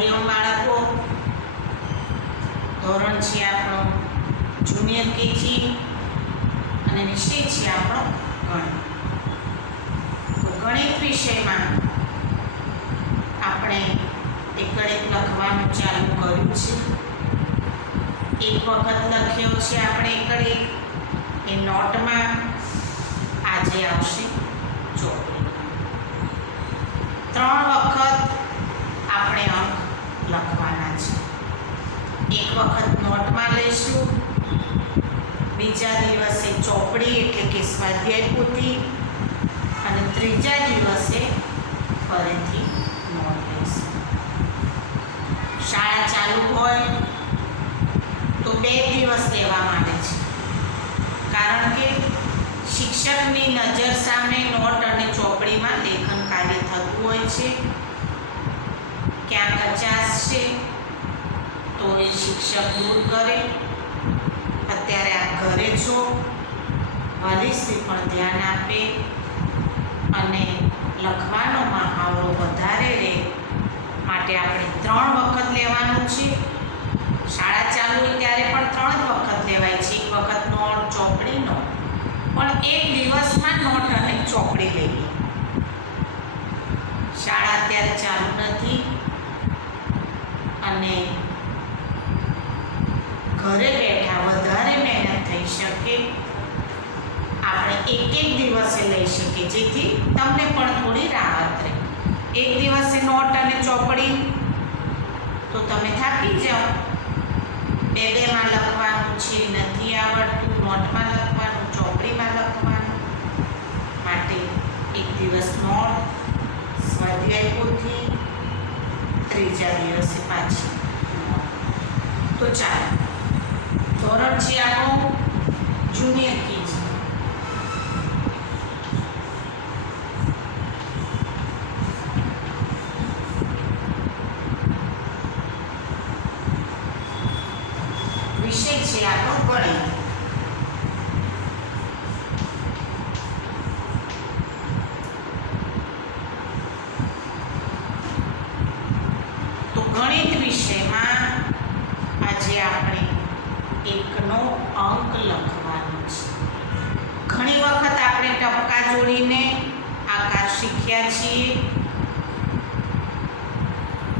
હરિઓમ બાળકો, ધોરણ છે આપણો જુનિયર કેજી અને વિષય છે આપણો ગણિત. તો ગણિત વિષયમાં આપણે એકડેક લખવાનું ચાલુ કર્યું છે. એક વખત લખ્યો છે આપણે એકડેક એ નોટમાં, આજે આવશે ચોપડીમાં. 3 વખત આપણે અંક લખવાના છે. એક વખત નોટમાં લઈશું, બીજા દિવસે ચોપડી એટલે કે સ્વાધ્યાય પોથી, અને ત્રીજા દિવસે ફરીથી નોટ લઈશું. શાળા ચાલુ હોય તો 2 દિવસ લેવામાં આવે છે, કારણ કે શિક્ષકની નજર સામે નોટ અને ચોપડીમાં લેખન કાર્ય થતું હોય છે. ક્યાં કચાશ છે તો એ શિક્ષક દૂર કરે. અત્યારે આપ ઘરે છો, વાલીશ્રી પણ ધ્યાન આપે અને લખવાનો મહાવરો વધારે રહે માટે આપણે 3 વખત લેવાનું છે. શાળા ચાલુ હોય ત્યારે પણ 3 જ વખત લેવાય છે. એક વખત નોટ, ચોપડી, નોટ, પણ એક દિવસમાં નોટ અને ચોપડી લઈએ. શાળા અત્યારે ચાલુ નથી અને ઘરે બેઠા વધારે મહેનત થઈ શકે, આપણે એક દિવસે લઈ શકીએ, જેથી તમને પણ થોડી રાહત રહે. એક દિવસે નોટ અને ચોપડી તો તમે થાકી જાઓ. 2-2માં લખવાનું છે, નથી આવડતું, નોટમાં લખવાનું, ચોપડીમાં લખવાનું, માટે એક દિવસ નોટ, સ્વાધ્યાય પોથી, ત્રીજા દિવસે પાછી નોટ. તો ચાલો, ધોરણ છે આપણું જુનિયર કેજી. વિષય છે આપણો ગણિત. તો ગણિત વિષયમાં આજે આપણે 1નો અંક લખવાનો છે. ઘણી વખત આપણે ટપકા જોડીને આકાર શીખ્યા છીએ.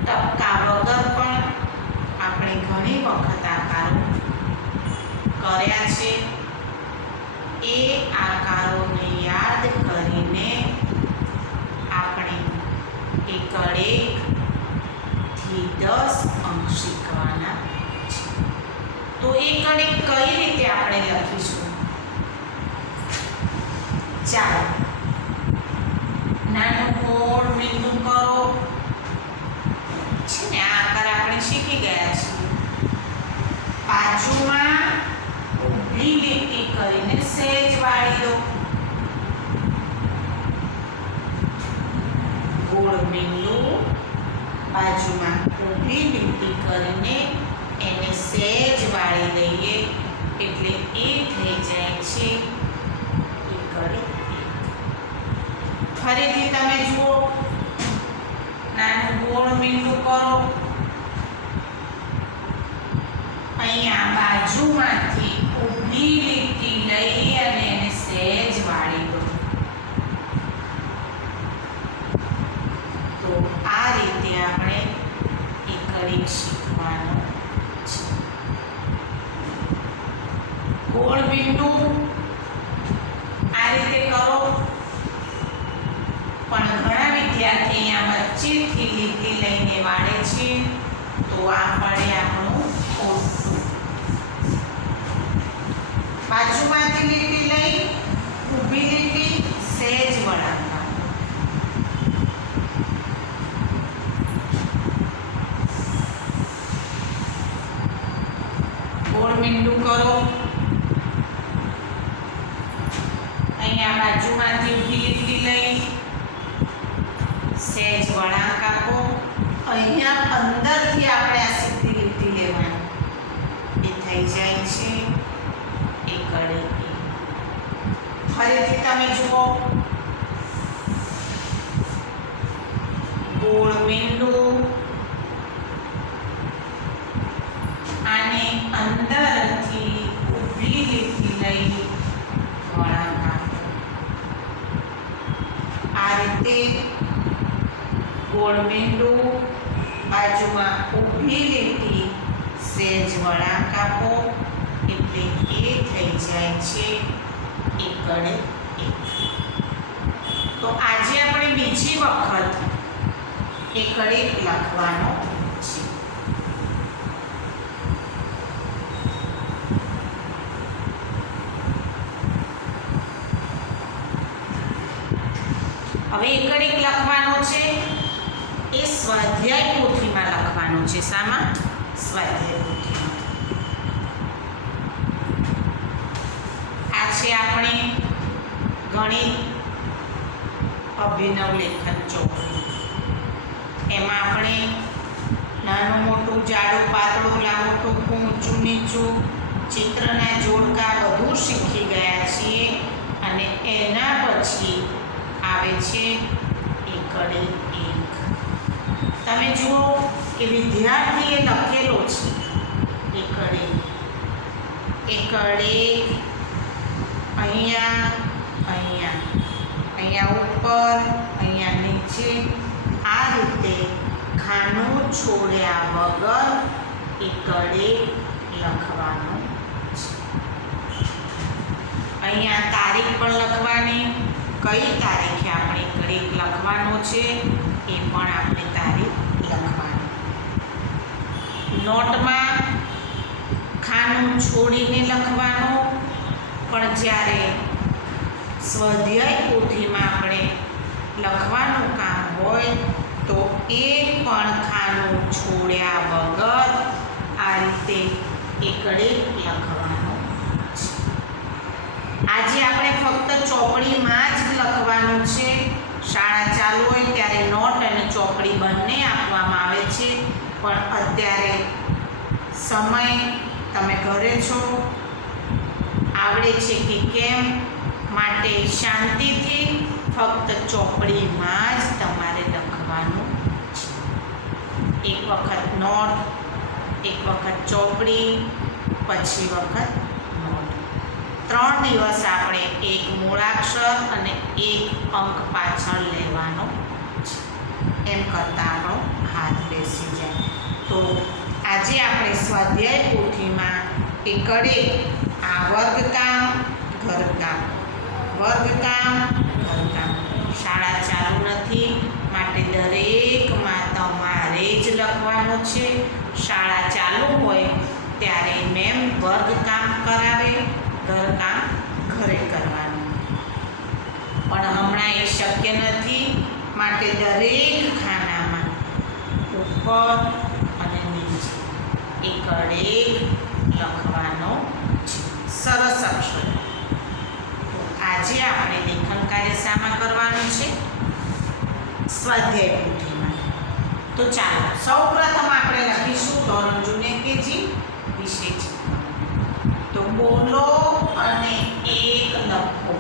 ટપકા વગર પણ આપણે ઘણી વખત આકારો કર્યા છે. એ આકારોને યાદ કરીને આપણે એકડેકથી 10 અંક શીખવાના છે. તો એકડેક કઈ રીતે આપણે લખીશું? ચાલો, નાનું ગોળ બિંદુ કરો છે ને, આ આકાર આપણે શીખી ગયા છીએ. બાજુમાં ઊભી લીટી કરીને સહેજ વાળી દો. ગોળ બિંદુ બાજુમાં ઊભી લીટી કરીને એને સહેજ વાળી દઈએ એટલે એ થઈ જાય છે એકડેક. ફરીથી તમે જુઓ, નાનું ગોળ બિંદુ કરો, અહીંયા બાજુમાંથી ઊભી લીટી લઈ અને એને સહેજ વાળી દો. તો આ રીતે આપણે એકડેક શીખવાનો છે. ગોળ બિંદુ આ રીતે કરો, પણ ઘણા વિદ્યાર્થી અહીંયા વચ્ચેથી લીટી લઈને વાળે છે, તો આ પડે આપણું ખોટું. બાજુમાંથી લીટી લઈ ઊભી લીટી સહેજ વળાંક આપો. ગોળ બિંદુ કરો, અહીંયા બાજુમાંથી ઊભી લીટી લઈ સહેજ વળાંક આપો. અહીંયા અંદરથી આપણે આ સીધી લીટી લેવાની, એ થઈ જાય છે એકડેક. ફરીથી તમે જુઓ, ગોળ બિંદુ બાજુમાં ઊભી લીટી સેજ વળાંક આપો એટલે એ થઈ જાય છે એકડે એક. તો આજે આપણે બીજી વખત એકડે એક લખવાનો છે. હવે એકડે એક લખવાનો છે એ સ્વાધ્યાય પોથીમાં લખવાનું છે. શામાં? સ્વાધ્યાય પોથીમાં. આ છે આપણે ગણિત અભિનવ લેખન ચોપડી. એમાં આપણે નાનું મોટું, જાડું પાતળું, લાંબુ ટૂંકું, ઊંચું નીચું, ચિત્રના જોડકા બધું શીખી ગયા છીએ. અને એના પછી આવે છે એકડે એક. તમે જુઓ કે વિદ્યાર્થીએ લખેલો છે એકડે એકડે અહીંયા અહીંયા અહીંયા ઉપર અહીંયા નીચે આ રીતે ખાનું છોડ્યા વગર એકડે લખવાનું છે. અહીંયા તારીખ પણ લખવાની, કઈ તારીખે આપણે એકડે એક લખવાનો છે એ પણ આપણે તારીખ લખવાની. નોટમાં ખાનું છોડીને લખવાનું, પણ જ્યારે સ્વાધ્યાય પોથીમાં આપણે લખવાનું કામ હોય તો એ પણ ખાનું છોડ્યા વગર આ રીતે એકડે લખવાનું છે. આજે આપણે ફક્ત ચોપડીમાં જ લખવાનું છે. શાળા ચાલુ હોય ત્યારે નોટ અને ચોપડી બંને આપવામાં આવે છે, પણ અત્યારે સમય તમે ઘરે છો, આવડે છે કે કેમ, માટે શાંતિથી ફક્ત ચોપડીમાં જ તમારે લખવાનું છે. એક વખત નોટ, એક વખત ચોપડી, પછી વખત નોટ. 3 દિવસ આપણે એક મૂળાક્ષર અને એક અંક પાછળ લેવાનો છે. એમ કરતાં આપણો હાથ બેસી જાય. તો આજે આપણે સ્વાધ્યાય પોથીમાં એકડે આ વર્ગકામ, ઘરકામ, વર્ગકામ, ઘરકામ. શાળા ચાલુ નથી માટે દરેકમાં તમારે જ લખવાનું છે. શાળા ચાલુ હોય ત્યારે મેમ વર્ગકામ કરાવે, ઘરકામ ઘરે કરવાનું. પણ હમણાં એ શક્ય નથી માટે દરેક ખાનામાં ઉપર અને નીચે એકડે લખવાનો છે. સરસ અક્ષર. તો આજે આપણે લેખન કાર્ય શામાં કરવાનું છે? સ્વાધ્યાય પોથીમાં. તો ચાલો સૌપ્રથમ આપણે લખીશું ધોરણ જૂને કેજી વિષય છે. તો બોલો અને એક લખો.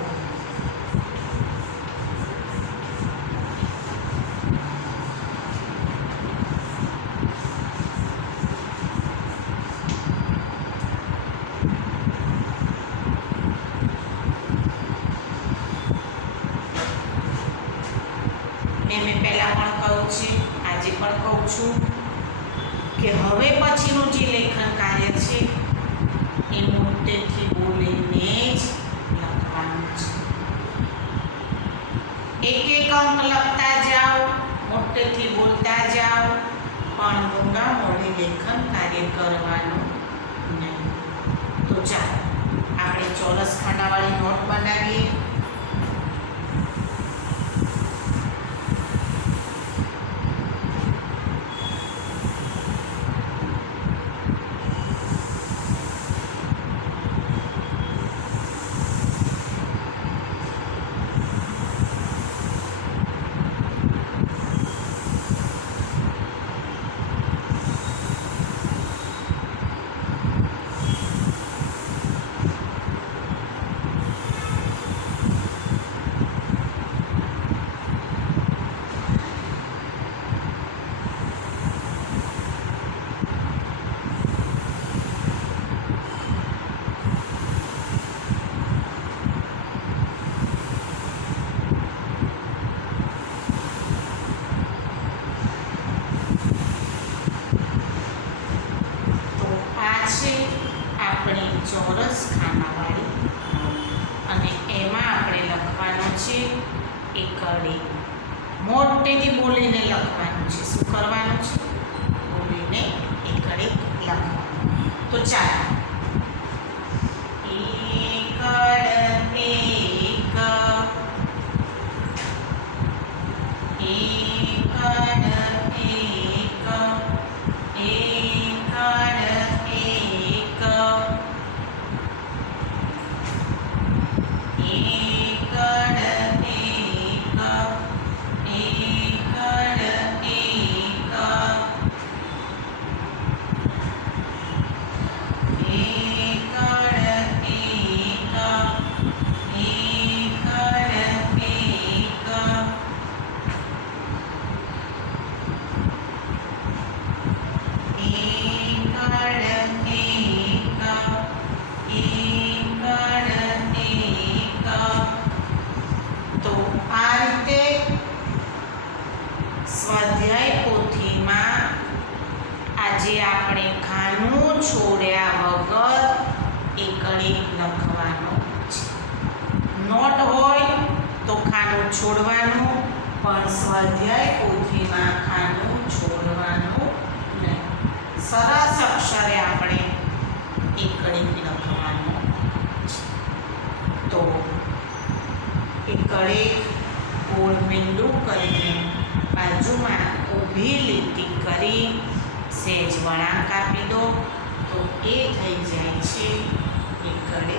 મેં પહેલાં પણ કહ્યું છે, આજે પણ કહું છું કે હવે પછીનું જે લેખન કાર્ય છે એ મોટેથી બોલીને જ લખવાનું છે. એક એક અંક લખતા જાઓ, મોટેથી બોલતા જાઓ, પણ મૂંગા મોઢે લેખન કાર્ય કરવાનું નહીં. તો ચાલો આપણે ચોરસ ખાનાવાળી નોટ બનાવીએ. ચોરસ ખાનાવાળી અને એમાં આપણે લખવાનું છે એકડી. મોટેથી બોલીને લખવાનું છે. શું કરવાનું છે? બોલીને એકડી લખવાનું. તો ચાલો, સ્વાધ્યાય પોથીમાં આજે આપણે ખાનું છોડ્યા વગર એકડી લખવાનો છે. નોટ હોય તો ખાનું છોડવાનું, પણ સ્વાધ્યાય પોથીમાં ખાનું છોડવાનું નહીં. સરસ અક્ષરે આપણે એકડી લખવાનું છે. તો એકડે ગોળ મીંડું કરીને બાજુમાં ઊભી લીટી કરી સહેજ વળાંક આપી દો તો એ થઈ જાય છે એકડે.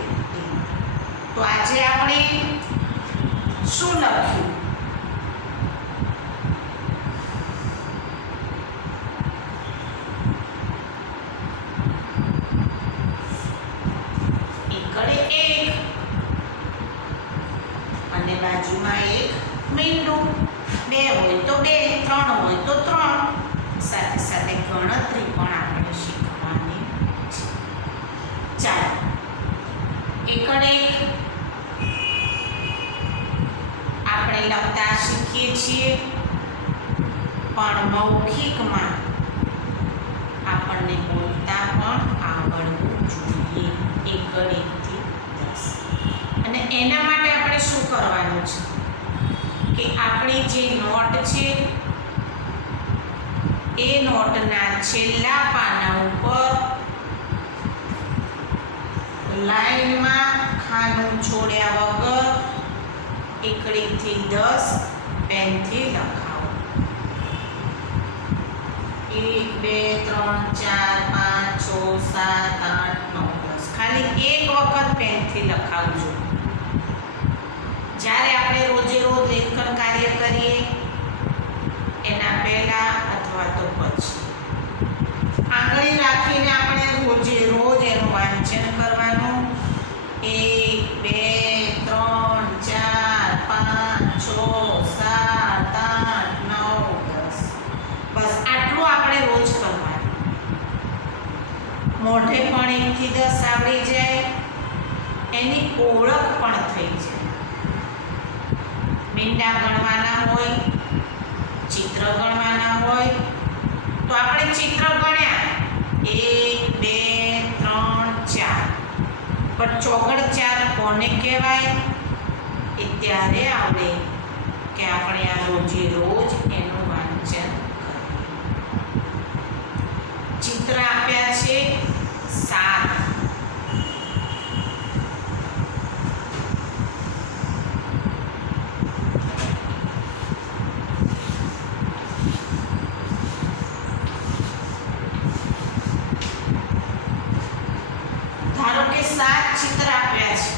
તો આજે આપણે શું લખ્યું? એકડે એક અને બાજુમાં એક મીંડું. 2 હોય તો 2, 3 હોય તો 3. સાથે સાથે ગણતરી પણ આપણે શીખવાની છે. ચાલો, એકડે આપણે લખતા શીખીએ છીએ, પણ મૌખિકમાં આપણને બોલતા પણ આવડવું જોઈએ. એકડેથી 10. અને એના માટે આપણે શું કરવાનું છે કે આપણી જે નોટ છે એ નોટના છેલ્લા પાના ઉપર લાઈનમાં ખાનું છોડ્યા વગર એકડીથી 10 પેનથી લખાવો. 1 2 3 4 5 6 7 8 9 10. ખાલી એક વખત પેનથી લખાવજો. જ્યારે આપણે રોજે રોજ લેખન કાર્ય કરીએ એના પહેલા અથવા તો પછી આંગળી રાખીને આપણે રોજે રોજ એનું વાંચન કરવાનું. 1 2 3 4 5 6 7 8 9 10. બસ આટલું આપણે રોજ કરવાનું. મોઢે પણ 1 થી 10 આવડી જાય, એની ઓળખ પણ થઈ જાય. મીંડા ગણવાના હોય, ચિત્ર ગણવાના હોય તો આપણે ચિત્ર ગણ્યા 1 2 3 4, પણ ચોગડ 4 કોને કહેવાય એ ત્યારે આવડે કે આપણે આ રોજે રોજ એનું વાંચન કરીએ. ચિત્ર આપ્યા છે 7. ધારો કે 7 ચિત્ર આપ્યા છે,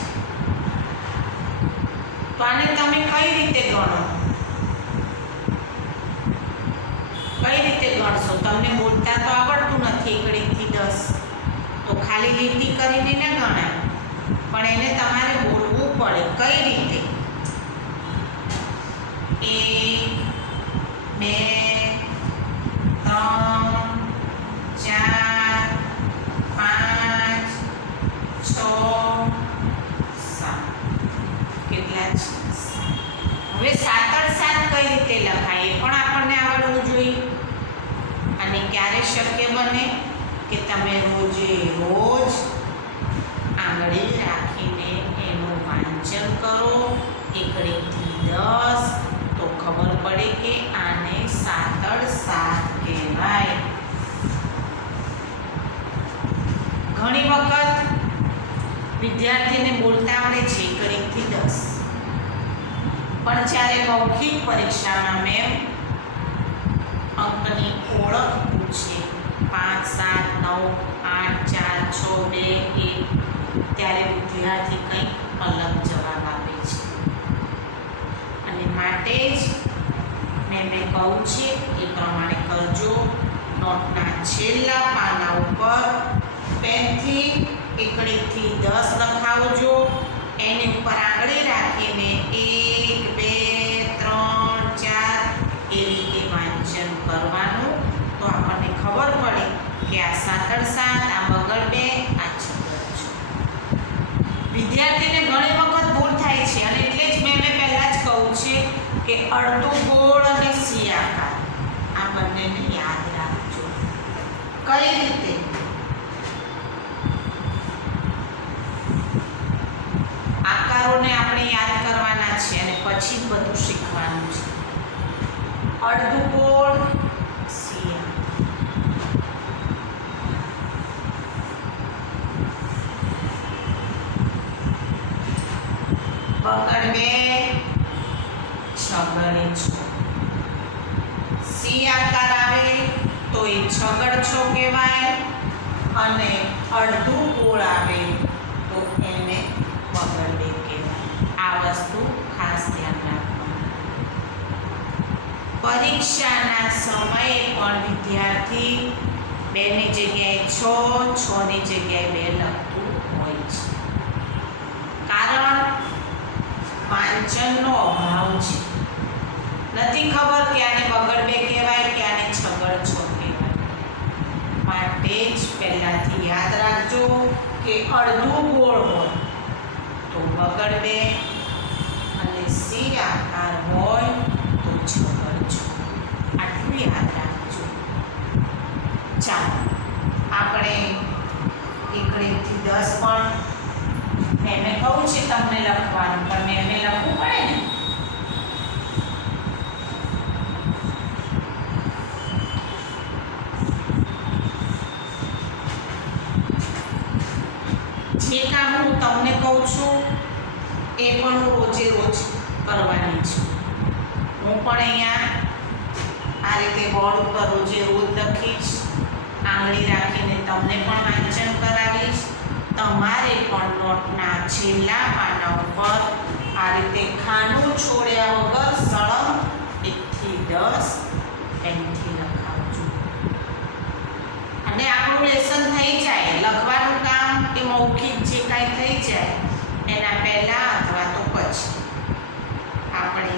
તો આને તમે કઈ રીતે ગણો? કઈ રીતે ગણશો? તમને બોલતા તો આવડતું નથી 1 થી 10, તો ખાલી લીટી કરીને ન ગણાય, પણ એને તમારે બોલવું પડે. કઈ રીતે? 1 2 3 4 5 6 7. કેટલા છે? હવે 7 કઈ રીતે લખાય એ પણ આપણને આવડવું જોઈએ. અને ક્યારે શક્ય બને કે તમે રોજે રોજ આંગળી રાખીને એનું વાંચન કરો એકડીથી 10 તો ખબર પડે કે આને સાતડ સાત કહેવાય. ઘણી વખત વિદ્યાર્થીને બોલતા આવડે છે એકડીથી 10, પણ જ્યારે મૌખિક પરીક્ષામાં મેમ અંકની ઓળખ પૂછે 5 7 9 8 4 6 2 1 ત્યારે વિદ્યાર્થી કંઈક અલગ જવાબ આપે છે. અને માટે જ મેં કહું છે એ પ્રમાણે કરજો. નોટના છેલ્લા પાના ઉપર પેનથી એકડીથી 10 લખાવજો. એની ઉપર આંગળી રાખીને 1 2 3 4 એ રીતે વાંચન કરવાનું. તો આપણને ખબર પડે કે આ સાતડ સાત, આ બગડ બે, આ છગડ છ. વિદ્યાર્થીને ઘણી વખત ભૂલ થાય છે અને એટલે જ મેં પહેલા જ કહું છે કે અડધું ગોળ અને સી આકાર આ બંનેને યાદ રાખજો. કઈ રીતે? આકારોને આપણે યાદ કરવાના છે અને પછી જ બધું શીખવાનું છે. અડધું ગોળ સી બગડ બે છગડે છો. સી આકાર આવે તો એ છગડ છો કહેવાય અને અડધું ગોળ આવે તો એને બગડ બે કહેવાય. આ વસ્તુ ખાસ ધ્યાન રાખવાનું. પરીક્ષાના સમયે પણ વિદ્યાર્થી 2 ની જગ્યાએ 6, 6 ની જગ્યાએ 2 લખતું હોય છે. કારણ વાંચનનો અભાવ છે. નથી ખબર કે આને બગડ બે કહેવાય કે આને છગડ છો કહેવાય. માટે જ પહેલાથી યાદ રાખજો કે અડધું ગોળ હોય તો બગડ બે અને સી આકાર હોય તો છગડ છો. આટલું યાદ રાખજો. ચાલો આપણે એકડીથી 10 પણ મેં કહું છે તમને લખવાનું, પણ મેં લખવું પડે ને. જે કામ હું તમને કહું છું એ પણ હું રોજે રોજ કરવાની છું. હું પણ અહીંયા આ રીતે બોર્ડ ઉપર રોજે રોજ લખીશ, આંગળી રાખીને તમને પણ વાંચન કરાવીશ. તમારે પણ નોટના છેલ્લા પાના ઉપર આ રીતે ખાનું છોડ્યા વગર સળંગ 1 થી 10 પેનથી લખાવજો. અને આપણું લેસન થઈ જાય, લખવાનું કામ કે મૌખિક જે કાંઈ થઈ જાય એના પહેલાં અથવા તો પછી આપણે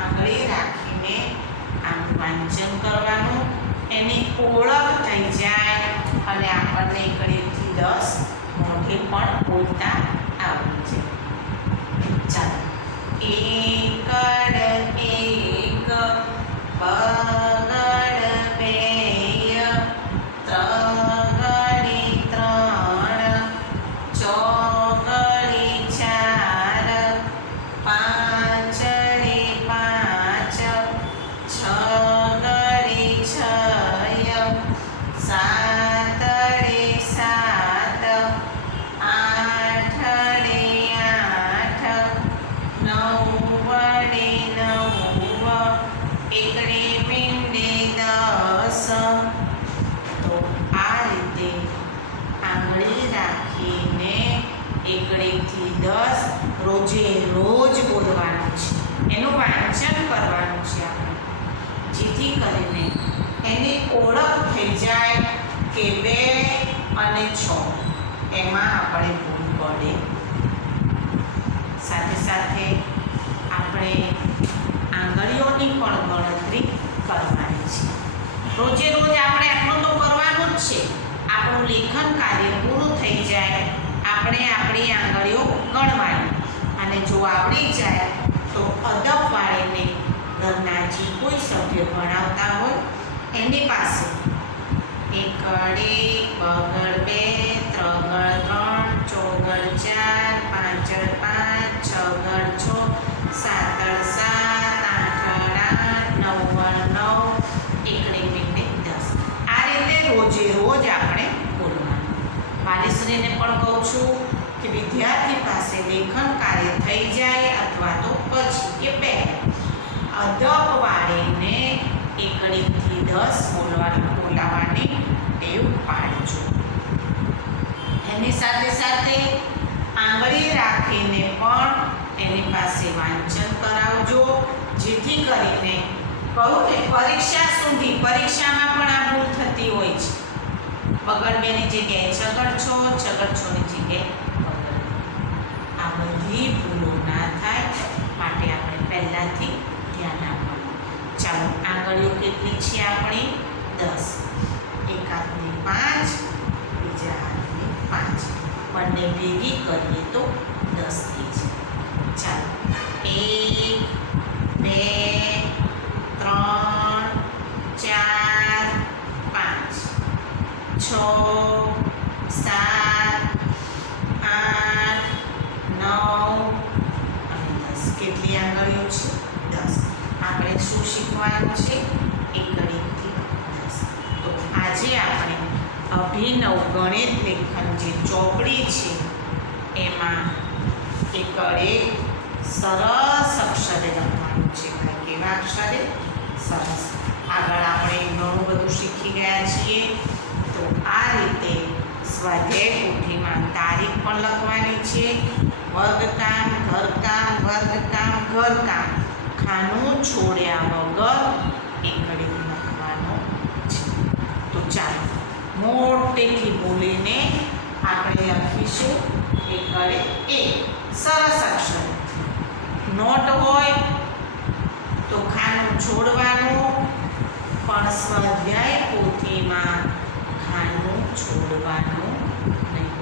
આંગળી રાખીને આમ વાંચન કરવાનું. એની ઓળખ થઈ જાય અને આપણને એકડીથી 10 મોઢે પણ બોલતા આવડી જાય. ચાલો. એકડ એક, બગડ બે, ત્રગડી 3, ચોગડી 4, પાંચડી 5, છગડી 6, સાતડી 7, આઠડી 8, નવડી 9, એકડી મીંડી 10. તો આ રીતે આંગળી રાખીને એકડીથી 10 રોજે રોજ બોલવાનું છે. એનું વાંચન કરવાનું છે આપણે, જેથી કરીને એની ઓળખ થઈ જાય કે 2 અને 6 એમાં આપણે ભૂલ પડે. સાથે સાથે આપણે આંગળીઓની પણ ગણતરી કરવાની છે. રોજે રોજ આપણે આટલું તો કરવાનું જ છે. આપણું લેખન કાર્ય પૂરું થઈ જાય આપણે આપણી આંગળીઓ ગણવાની. અને જો આવડી જાય તો અદબ પાડીને ઘરના જે કોઈ સભ્ય ભણાવતા હોય એની પાસે એકડ 1, બગડ 2, ત્રગડ 3, ચોગડ રોજે રોજ આપણે બોલવાનું. વાલીશ્રીને પણ કહું છું કે વિદ્યાર્થી પાસે લેખન કાર્ય થઈ જાય અથવા તો પછી કે પહેલાં અદબ વાળીને 1 થી 10 બોલાવવાની ટેવ પાડજો. એની સાથે સાથે આંગળી રાખીને પણ એની પાસે વાંચન કરાવજો, જેથી કરીને કહું કે પરીક્ષા સુધી, પરીક્ષામાં પણ આ ભૂલ થતી હોય છે. બગડ બેની જગ્યાએ છગડછો, છગડછોની જગ્યાએ બગડ. આ બધી ભૂલો ના થાય માટે આપણે પહેલાંથી ધ્યાન આપવાનું. ચાલો, આંગળીઓ કેટલી છે આપણી? 10. એક હાથની 5, બીજા હાથની 5. બંને ભેગી કરીએ તો 10 થઈ જાય. ચાલો, 1, 2, 3, 4, 5, 6, 7, 8, 9 અને 10. કેટલી આંગળીઓ છે? 10. આપણે શું શીખવાનું છે? 1 થી 10. તો આજે આપણે અભિનવ ગણિત લેખન જે ચોપડી છે એમાં 1 સરસ અક્ષરે લખવાનું છે. કેવા અક્ષરે? સરસ. આગળ આપણે ઘણું બધું શીખી ગયા છીએ. તો આ રીતે સ્વાધ્યાય પોથીમાં તારીખ પણ લખવાની છે. વર્ગકામ, ઘરકામ, વર્ગકામ, ઘરકામ ખાનું છોડ્યા વગર એકડી લખવાનું છે. તો ચાલો મોટેથી બોલીને આપણે લખીશું 1 સરસ અક્ષર. નોટ હોય તો ખાનું છોડવાનું, પણ સ્વાધ્યાય પોથીમાં ખાનું છોડવાનું નહીં.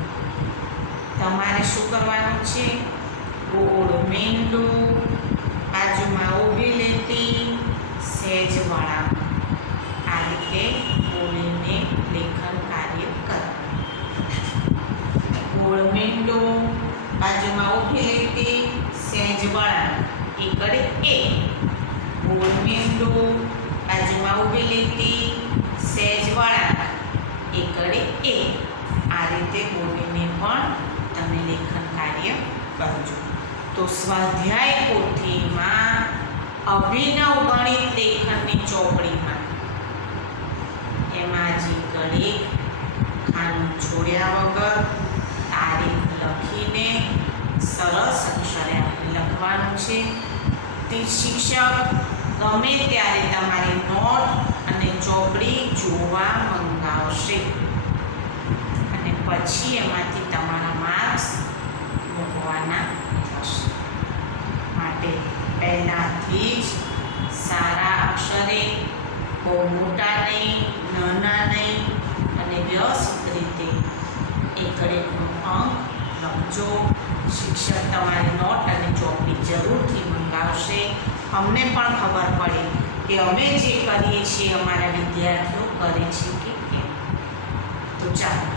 તમારે શું કરવાનું છે? ગોળ મીંડું, બાજુમાં ઊભી લીટી, સહેજ વળાંક. આ રીતે બોલીને લેખન કાર્ય કરવાનું. ગોળ મીંડું, બાજુમાં ઊભી લીટી, સહેજ વળાંક. 1 ગોળ મીંડું, બાજુમાં ઊભી લીટી, સહેજ વળાંક. 1 આ રીતે બોલીને પણ તમે લેખન કાર્ય કરજો. તો સ્વાધ્યાય પોથીમાં અભિનવ ગણિત લેખનની ચોપડીમાં એમાં જે ગણિત ખાનું છોડ્યા વગર તારીખ લખીને સરસ અક્ષરે આપણે લખવાનું છે. તે શિક્ષક ગમે ત્યારે તમારી નોટ અને ચોપડી જોવા મંગાવશે અને પછી એમાંથી તમારા માર્ક્સ મૂકવાના થશે. માટે પહેલાંથી જ સારા અક્ષરે, બહુ મોટા નહીં, નાના નહીં અને વ્યવસ્થિત રીતે 1 અંક લખજો. શિક્ષક તમારી નોટ અને ચોપડી જરૂરથી મંગાવશે. અમને પણ ખબર પડી કે અમે જે કરીએ છીએ અમારા વિદ્યાર્થીઓ કરે છે કે કેમ. તો ચાલો